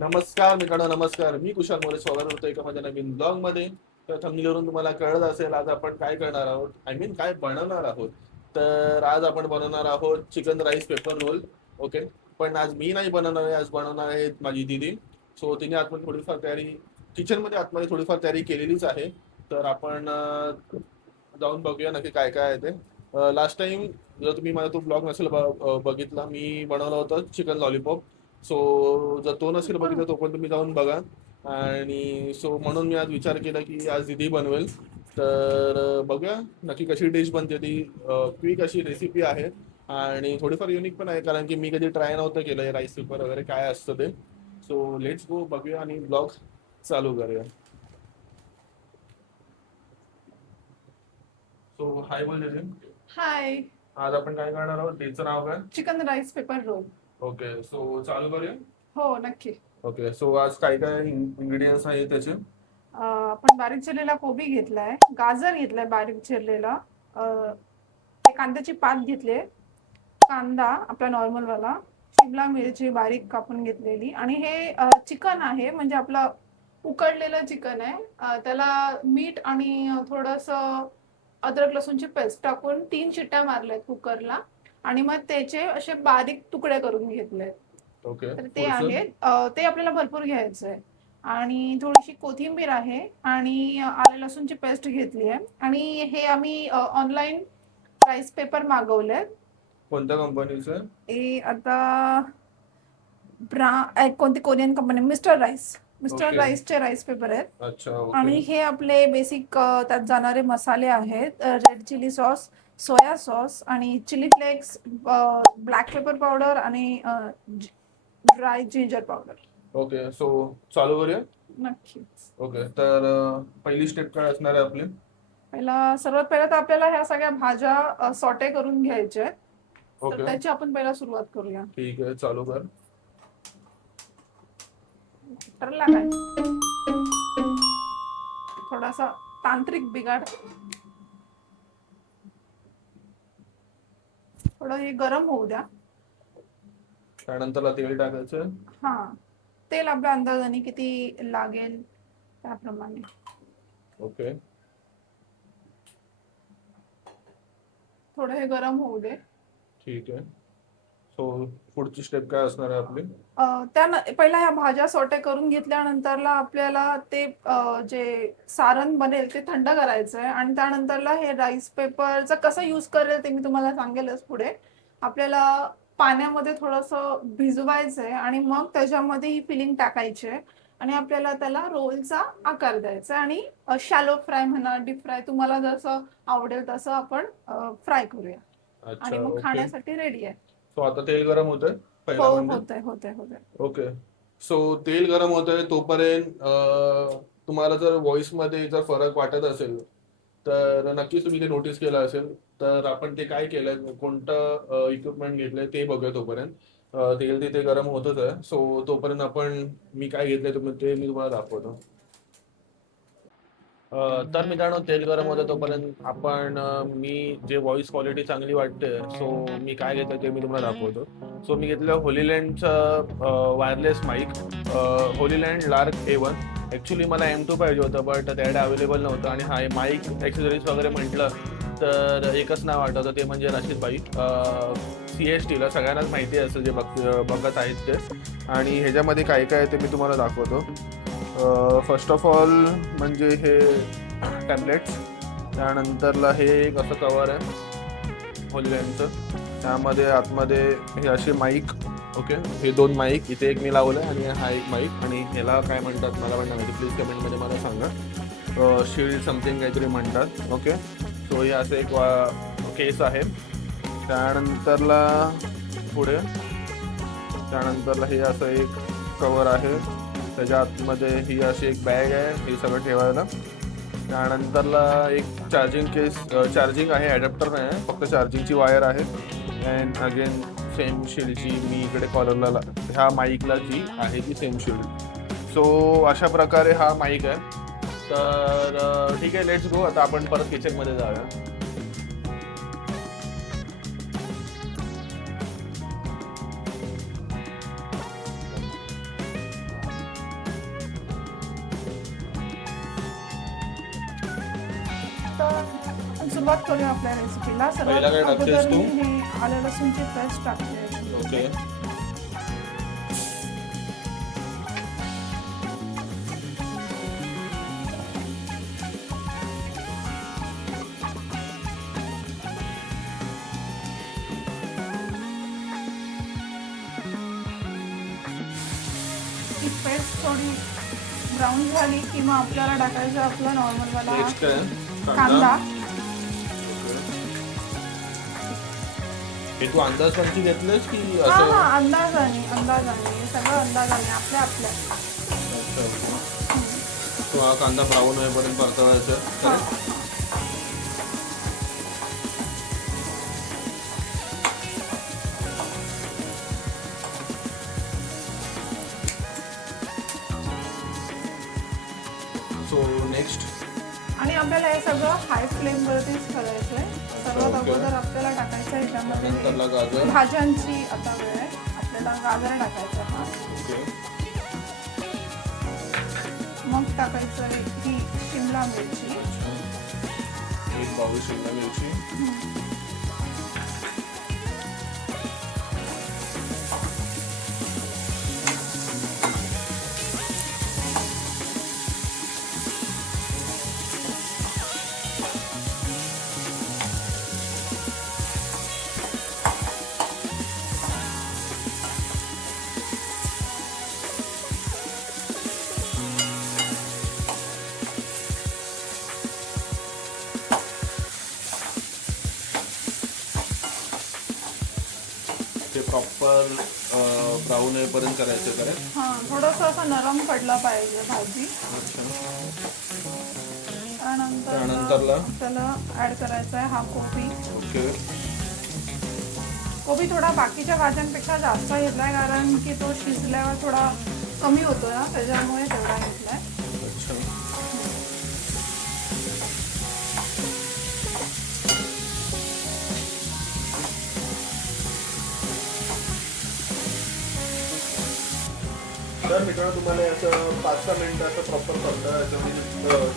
नमस्कार मित्रांनो, नमस्कार. मी कुशाल मोरे, स्वागत होतं एका माझ्या नवीन ब्लॉग मध्ये. तर थंबनेलवरून तुम्हाला कळत असेल आज आपण काय करणार आहोत, काय बनवणार आहोत. तर आज आपण बनवणार आहोत chicken rice paper roll. Okay. पण आज मी नाही बनवणार आहे, आज बनवणार आहे माझी दीदी. सो तिने आतमध्ये थोडीफार तयारी, किचनमध्ये आतमध्ये थोडीफार तयारी केलेलीच आहे. तर आपण जाऊन बघूया नक्की काय काय आहे ते. लास्ट टाइम जर तुम्ही माझा तो ब्लॉग नसेल बघितला, मी बनवलं होतं चिकन लॉलीपॉप. सो जर तो नसेल बघितला तो पण तुम्ही जाऊन बघा. आणि सो म्हणून मी आज विचार केला की आज दिदी बनवेल. तर बघूया नक्की कशी डिश बनते ती. क्विक अशी रेसिपी आहे आणि थोडीफार युनिक पण आहे, कारण की मी कधी ट्राय नव्हतं केलं राईस पेपर वगैरे काय असतं ते. सो लेट्स गो बघूया आणि ब्लॉग चालू करूया. सो हाय बोल दीदी. हाय. आज आपण काय करणार आहोत, डीचं नाव काय? Chicken rice paper roll. Okay, so चालू करूया. हो, नक्की. ओके, सो आज काय काय इन्ग्रेडियंट्स आहे त्याचे? आपण बारीक चिरलेला कोबी घेतलाय, गाजर घेतलाय बारीक चिरलेला, ते कांद्याची पात घेतले, कांदा आपला नॉर्मल वाला, शिमला मिरची बारीक कापून घेतलेली, आणि हे चिकन आहे, म्हणजे आपलं उकडलेलं चिकन आहे. त्याला मीठ आणि थोडंसं अद्रक लसूणची पेस्ट टाकून 3 शिट्ट्या मारल्यात कुकरला, आणि मग त्याचे असे बारीक तुकडे करून घेतलेत. ओके, तर ते पुढचं? आहेत, ते आपल्याला भरपूर घ्यायचं आहे. आणि थोडीशी कोथिंबीर आहे, आणि आले लसूणची पेस्ट घेतली आहे. आणि हे आम्ही ऑनलाईन राईस पेपर मागवलेत. कोणत्या कंपनीचं? हे आता कोणती कोरियन कंपनी, मिस्टर ओके. राईसचे राईस पेपर आहेत. अच्छा, आणि ओके. हे आपले बेसिक त्यात जाणारे मसाले आहेत: red chilli sauce, soya sauce, आणि chilli flakes, black pepper powder, आणि dry ginger powder. Okay, so चालू करूया. नक्कीच. ओके, तर पहिली स्टेप काय असणार आहे आपली? सर्वात पहिला तर आपल्याला ह्या सगळ्या भाज्या सॉटे करून घ्यायच्या आहेत. तर ओके, त्याची आपण पहिला सुरुवात करूया. ठीक आहे, चालू कर. ठरला काय? थोडासा तांत्रिक बिघाड. थोडं हे गरम होऊ द्या. त्यानंतर तेल टाकायचं. हा, तेल आपल्या अंदाजाने किती लागेल त्याप्रमाणे. ओके, थोडं हे गरम होऊ दे. ठीक आहे. सो पुढची स्टेप काय असणार आहे आपली? पहिला ह्या भाज्या सोटे करून घेतल्यानंतरला आपल्याला ते जे सारण बनेल ते थंड करायचं आहे. आणि त्यानंतरला हे राईस पेपरचा कसा यूज करेल ते मी तुम्हाला सांगेलच पुढे. आपल्याला पाण्यामध्ये थोडंसं भिजवायचं आहे, आणि मग त्याच्यामध्ये ही फिलिंग टाकायची आहे, आणि आपल्याला त्याला रोलचा आकार द्यायचा आहे. आणि शॅलो फ्राय म्हणा, डीप फ्राय, तुम्हाला जसं आवडेल तसं आपण फ्राय करूया. अच्छा, आणि मग ओके. खाण्यासाठी रेडी आहे. सो आता तेल गरम होतंय हो, पहिला म्हणजे. होतंय होतंय होतंय. ओके, सो तेल गरम होतंय तोपर्यंत तुम्हाला जर व्हॉइस मध्ये जर फरक वाटत असेल तर नक्कीच तुम्ही ते नोटीस केलं असेल. तर आपण ते काय केलंय, कोणतं इक्विपमेंट घेतलंय ते बघूया तोपर्यंत. तेल तिथे गरम होतच आहे. सो तोपर्यंत मी काय घेतलंय ते मी तुम्हाला दाखवतो. तर मित्रांनो, तेल गरम होतं तोपर्यंत मी जे व्हॉइस क्वालिटी चांगली वाटते, सो मी काय घेतलं ते मी तुम्हाला दाखवतो. सो मी घेतलं होलीलँडचं wireless mic, Hollyland Lark A1. Actually मला M2 पाहिजे होतं, बट त्याकडे अवेलेबल नव्हतं. आणि हा माईक ॲक्सेसरीज वगैरे म्हटलं तर एकच नाव आठवतं, ते म्हणजे रशीदभाई. CSTला सगळ्यांनाच माहिती असेल जे बघत आहेत ते. आणि ह्याच्यामध्ये काय काय आहे ते मी तुम्हाला दाखवतो. फर्स्ट ऑफ ऑल म्हणजे हे टॅबलेट्स. त्यानंतरला हे एक असं कवर आहे होलीलँडचं. त्यामध्ये आतमध्ये हे असे माईक. ओके, हे 2 माईक इथे एक मी लावलं आहे, आणि हा एक माईक. आणि ह्याला काय म्हणतात मला पण माहिती, प्लीज कमेंटमध्ये मला सांगा. शील्ड समथिंग काहीतरी म्हणतात. ओके, सो हे असं एक केस आहे. त्यानंतरला हे असं एक कवर आहे. त्याच्या आतमध्ये ही अशी एक बॅग आहे, हे सगळं ठेवायला. त्यानंतरला एक चार्जिंग आहे, ॲडॅप्टर नाही आहे, फक्त चार्जिंगची वायर आहे. अँड अगेन सेम शील्डची मी इकडे कॉलरला, ह्या माईकला जी आहे ती सेम शील्ड. सो अशा प्रकारे हा माईक आहे. तर ठीक आहे, लेट्स गो. आता आपण परत किचनमध्ये जाऊया. आता आपण सुरुवात करूया आपल्या रेसिपीला. पहिला काय टाकतेस अगोदर तू? मी हे आलं लसूणची पेस्ट टाकते. ओके. ही पेस्ट थोडी ब्राऊन झाली की मग आपल्याला टाकायचं आपला नॉर्मल वाला नेक्स्ट काय? कांदा. हे तू अंदाज पंची घेतलंस की हा असं? हा, अंदाजाने हे सगळं अंदाजाने आपल्या आपल्या. तो हा कांदा ब्राऊन होईपर्यंत परतवायचा. हा. सो नेक्स्ट आणि आपल्याला हे सगळं हाय फ्लेम वरतीच करायचंय. सर्वात ओके. अगोदर आपल्याला टाकायचं नंतरला ह्याच्यामध्ये गाजर. भाज्यांची आता वेळ आहे. आपल्याला गाजर टाकायचं हा. ओके. मग टाकायचं ही शिमला मिरची. एक बाउल शिमला मिरची. ते प्रॉपर ब्राऊन होईपर्यंत करायचं काय? हा, थोडंसं असं नरम पडला पाहिजे भाजी. अच्छा. त्यानंतरला आपल्याला ऍड करायचा आहे हा कोबी. ओके. कोबी थोडा बाकीच्या भाज्यांपेक्षा जास्त घेतलाय कारण की तो शिजल्यावर थोडा कमी होतो ना, त्याच्यामुळे तेवढा घेतलाय. अच्छा. तर मित्रांनो तुम्हाला असं 5-6 मिनिटं असं प्रॉपर करता याच्यामध्ये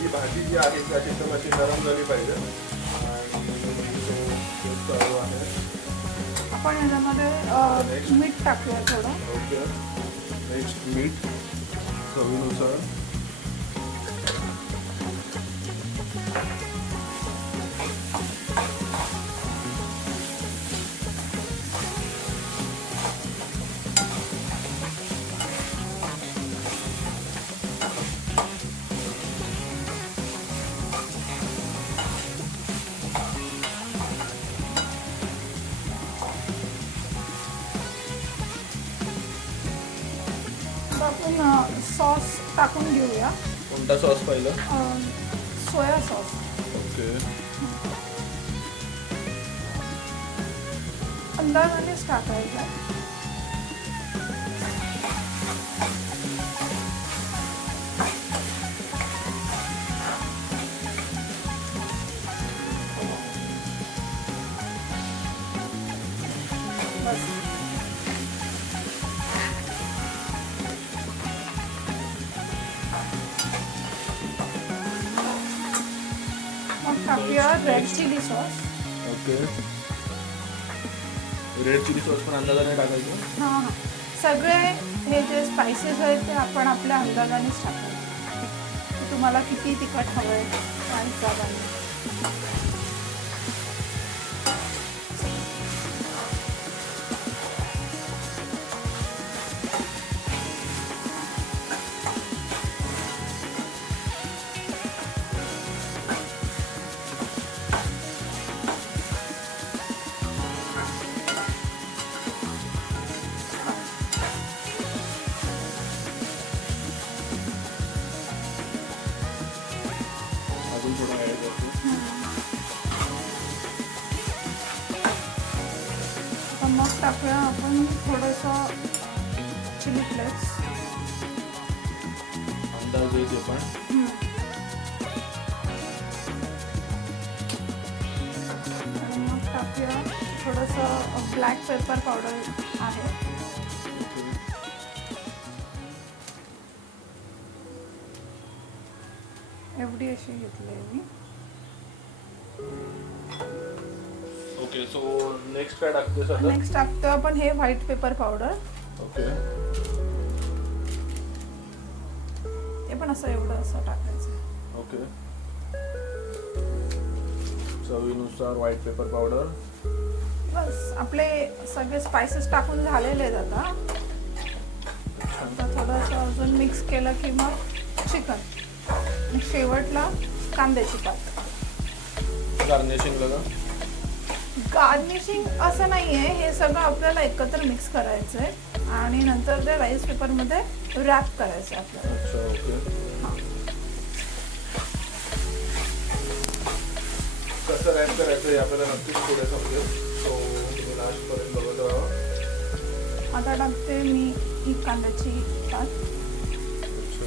ही भाजी जी आहे ती एकदम अशी नरम झाली पाहिजे. आणि आहे आपण याच्यामध्ये मीठ टाकूया थोडं. ओके. नेक्स्ट मीठ चवीनुसार. आपण सॉस टाकून घेऊया. कोणता सॉस पाहिलं? Soya sauce. ओके. अंदाजानेच टाकायचा. बस. मग टाकूया red chilli sauce. Okay. Red chilli sauce पण अंदाजाने टाकायचं. हां हां, सगळे हे जे स्पायसेस आहेत ते आपण आपल्या अंदाजानेच टाकायचे. तुम्हाला किती तिखट हवं आहे त्या हिशोबाने. अजून थोडं ॲड करतो. तर मग टाकूया आपण थोडंसं चिली फ्लेक्स. अंदाज येते पण. आणि मग टाकूया थोडंसं ब्लॅक पेपर पावडर आहे. एवढी अशी घेतली आहे मी. ओके, सो नेक्स्ट काय टाकते सर? नेक्स्ट टाकतो आपण हे व्हाईट पेपर पावडर. ओके, हे पण असं एवढं असं टाकायचं. ओके. चवीनुसार व्हाईट पेपर पावडर. बस आपले सगळे स्पायसेस टाकून झालेले आहेत आता. आता थोडंसं अजून मिक्स केलं की मग चिकन आणि शेवटला कांद्याची पात. गार्निशिंग बघा. गार्निशिंग असं नाही आहे, हे सगळं आपल्याला एकत्र मिक्स करायचं आहे आणि नंतर ते राईस पेपरमध्ये रॅप करायचं आहे आपल्याला. अच्छा, ओके. हां, कसं रॅप करायचं हे आपल्याला नक्कीच पुढे समजेल. सो तुम्ही लास्टपर्यंत बघत राहा. आता टाकते मी ही कांद्याची पात. अच्छा,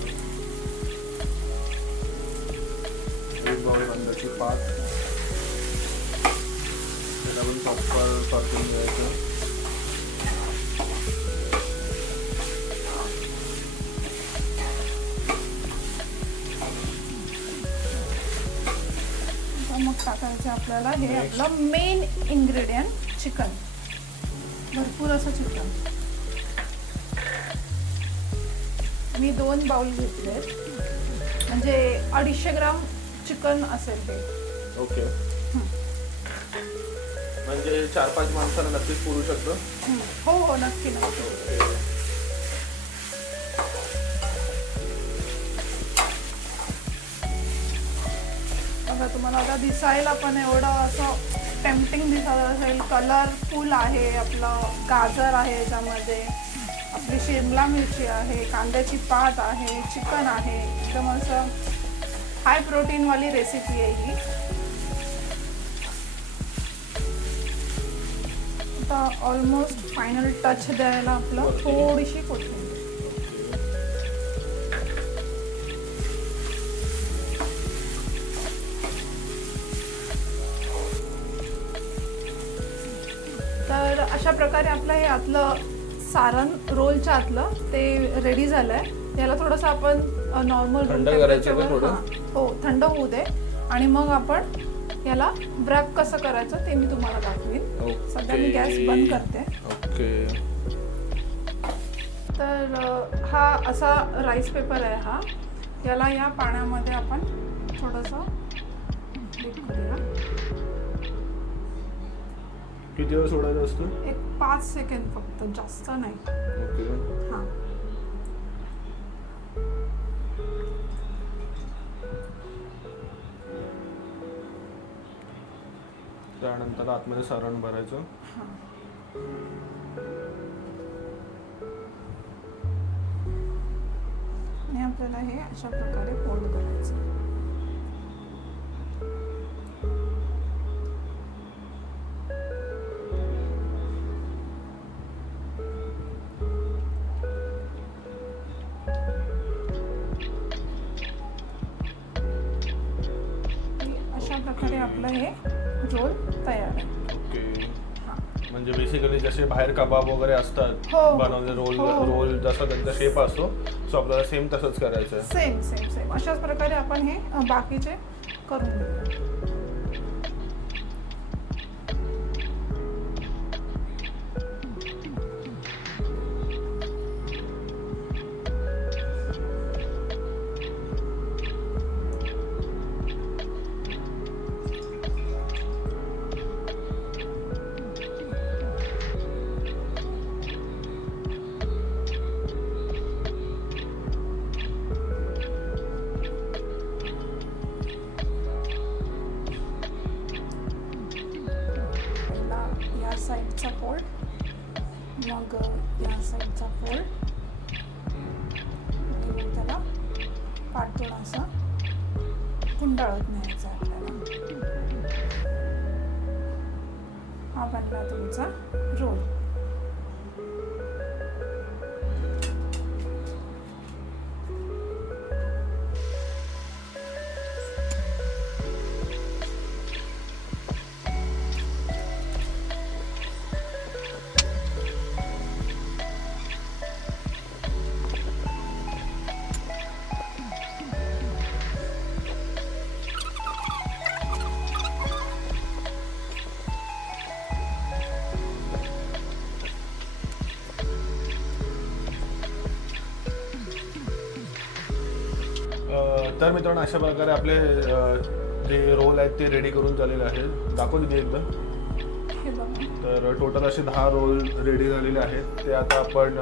एक बाउल कांद्याची पात. त्याला पण प्रॉपर परतून घ्यायचं. मग टाकायचं आपल्याला हे आपलं मेन इन्ग्रेडियंट चिकन. भरपूर असं चिकन मी 2 बाउल घेतले, म्हणजे 250 ग्राम चिकन असेल ते. ओके, म्हणजे 4-5 माणसांना नक्कीच पुरू शकतं. हो हो, नक्की नक्की. बघा, तुम्हाला आता दिसायला पण एवढं असं टेम्पटिंग दिसत असेल. कलरफुल आहे. आपलं गाजर आहे याच्यामध्ये, आपली शिमला मिरची आहे, कांद्याची पात आहे, चिकन आहे. एकदम असं हाय प्रोटीनवाली रेसिपी आहे ही. आता ऑलमोस्ट फायनल टच द्यायला आपलं थोडीशी कोथिंबीर. तर अशा प्रकारे आपलं हे आतलं सारण रोलच्या आतलं ते रेडी झालंय. याला थोडंसं आपण नॉर्मल थंड करायचं का थोडं? हो, थंड होऊ दे आणि मग आपण याला व्रॅप कसं करायचं ते मी तुम्हाला दाखवीन. सध्या मी गॅस बंद करते. ओके. तर हा असा राईस पेपर आहे हा. याला या पाण्यामध्ये आपण थोडंसं डीप करूया. किती वेळ सोडायचं असतं? एक 5 सेकंद फक्त, जास्त नाही. ओके. हां, त्यानंतर आतमध्ये सारण भरायचं. हां. आणि आपल्याला हे अशा प्रकारे फोल्ड करायचं. अशा प्रकारे आपलं हे रोल तयार आहे. ओके. हां. म्हणजे बेसिकली जसे बाहेर कबाब वगैरे असतात हो. बनवले रोल, हो. रोल जसा त्यांचा शेप असतो, सो आपल्याला सेम तसंच करायचं आहे. सेम सेम सेम अशाच प्रकारे आपण हे बाकीचे करून घेऊ. साईडचा फोल्ड, मग या साईडचा फोल्ड, आणि मग त्याला पाठवून असं गुंडाळत न्यायचं आपल्याला. हा बनला तुमचा रोल. तर मित्रांनो अशा प्रकारे आपले जे रोल आहेत ते रेडी करून झालेले आहेत. दाखवून दे एकदा. हे बघा. तर टोटल असे 10 रोल रेडी झालेले आहेत. ते आता आपण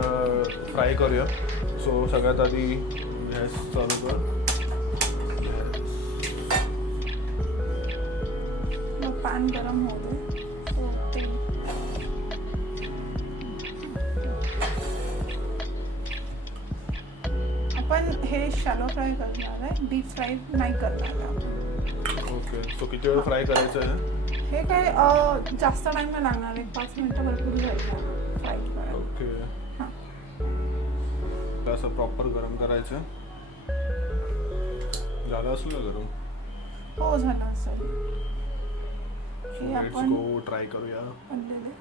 फ्राय करूया. सो सगळ्यात आधी गॅस चालू कर. मग पॅन गरम होऊ दे. ते आपण हे शॅलो फ्राय करणार आहे, डीप फ्राय नाही करणार आहे आपण. ओके. सो किती वेळ फ्राय करायचं आहे? हे काय जास्त टाइम नाही लागणार, 1-5 मिनिटं भरपूर जाईल फ्राय करायला. ओके. हां. असं प्रॉपर गरम करायचं. झालं असेल का गरम? हो झालं असेल. हे लेट्स आपण गो ट्राय करूया. बनलेले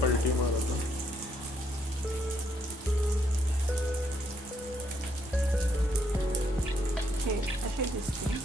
पलटी मारायचं. हे असे दिसतील.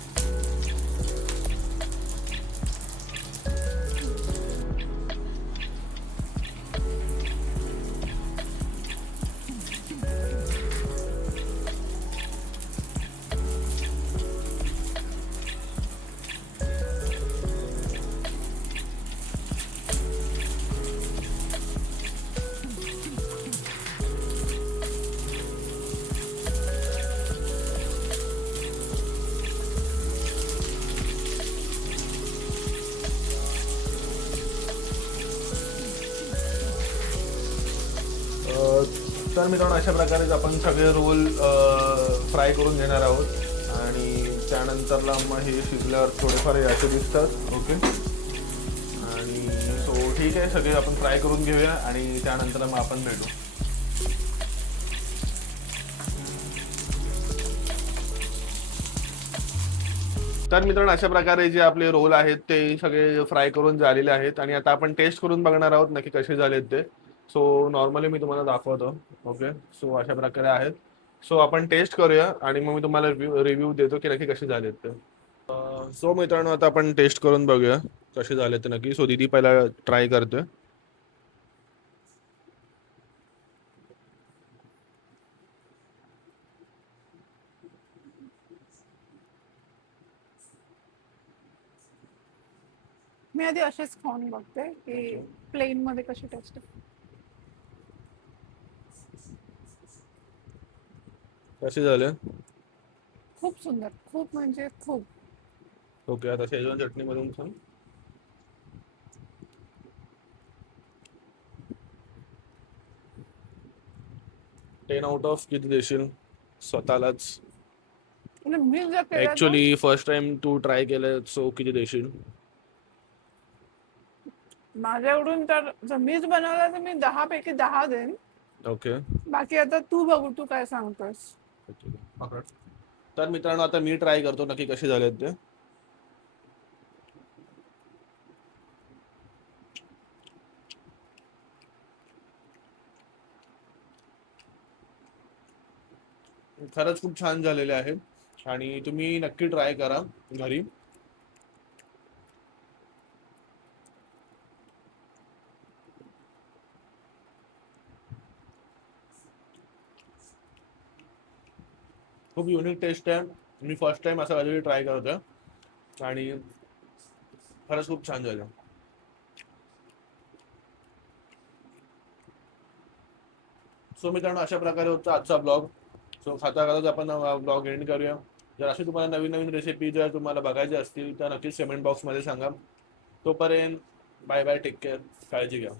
तर मित्रांनो अशा प्रकारे आपण सगळे रोल फ्राय करून घेणार आहोत आणि त्यानंतरला मग हे शिजल्यावर थोडेफार असे दिसतात. ओके. आणि सो ठीक आहे, सगळे आपण फ्राय करून घेऊया आणि त्यानंतर मग आपण भेटू. तर मित्रांनो अशा प्रकारे जे आपले रोल आहेत ते सगळे फ्राय करून झालेले आहेत आणि आता आपण टेस्ट करून बघणार आहोत नक्की कसे झालेत ते. सो नॉर्मली मी तुम्हाला दाखवतो. ओके. सो अशा प्रकारे आहेत. सो आपण टेस्ट करूया आणि मग मी तुम्हाला रिव्ह्यू देतो की नक्की कसे झालेत ते. सो मित्रांनो आता आपण टेस्ट करून बघूया कसे झाले ते नक्की. सो दीदी पहिला ट्राय करते. मी आधी असेच खाऊन बघते की प्लेन मध्ये कशी टेस्ट आहे. कसे झाले? खूप सुंदर, खूप म्हणजे खूप. ओके. आता शेजवान चटणी मधून सांग. 10 आउट ऑफ किती देशील स्वतःलाच? म्हणजे मी जर केलं तर ऍक्च्युली फर्स्ट टाइम तू ट्राय केलं, सो किती देशील? माझ्याकडून तर जर मीच बनवलं तर मी 10 पैकी 10 देईन. ओके. बाकी आता तू बघू, तू काय सांगतोस. तर मित्रांनो आता मी ट्राय करतो नक्की कसे झालेत ते. खरंच खूप छान झालेले आहेत आणि तुम्ही नक्की ट्राय करा घरी. खूप युनिक टेस्ट आहे. मी फर्स्ट टाइम असं कधी ट्राय करतोय आणि खरंच खूप छान झालं. सो मित्रांनो अशा प्रकारे होता आजचा ब्लॉग. सो खाता खाता आपण ब्लॉग एंड करूया. जर अशी तुम्हाला नवीन नवीन रेसिपी जर तुम्हाला बघायची असतील तर नक्कीच कमेंट बॉक्समध्ये सांगा. तोपर्यंत बाय बाय, टेक केअर, काळजी घ्या.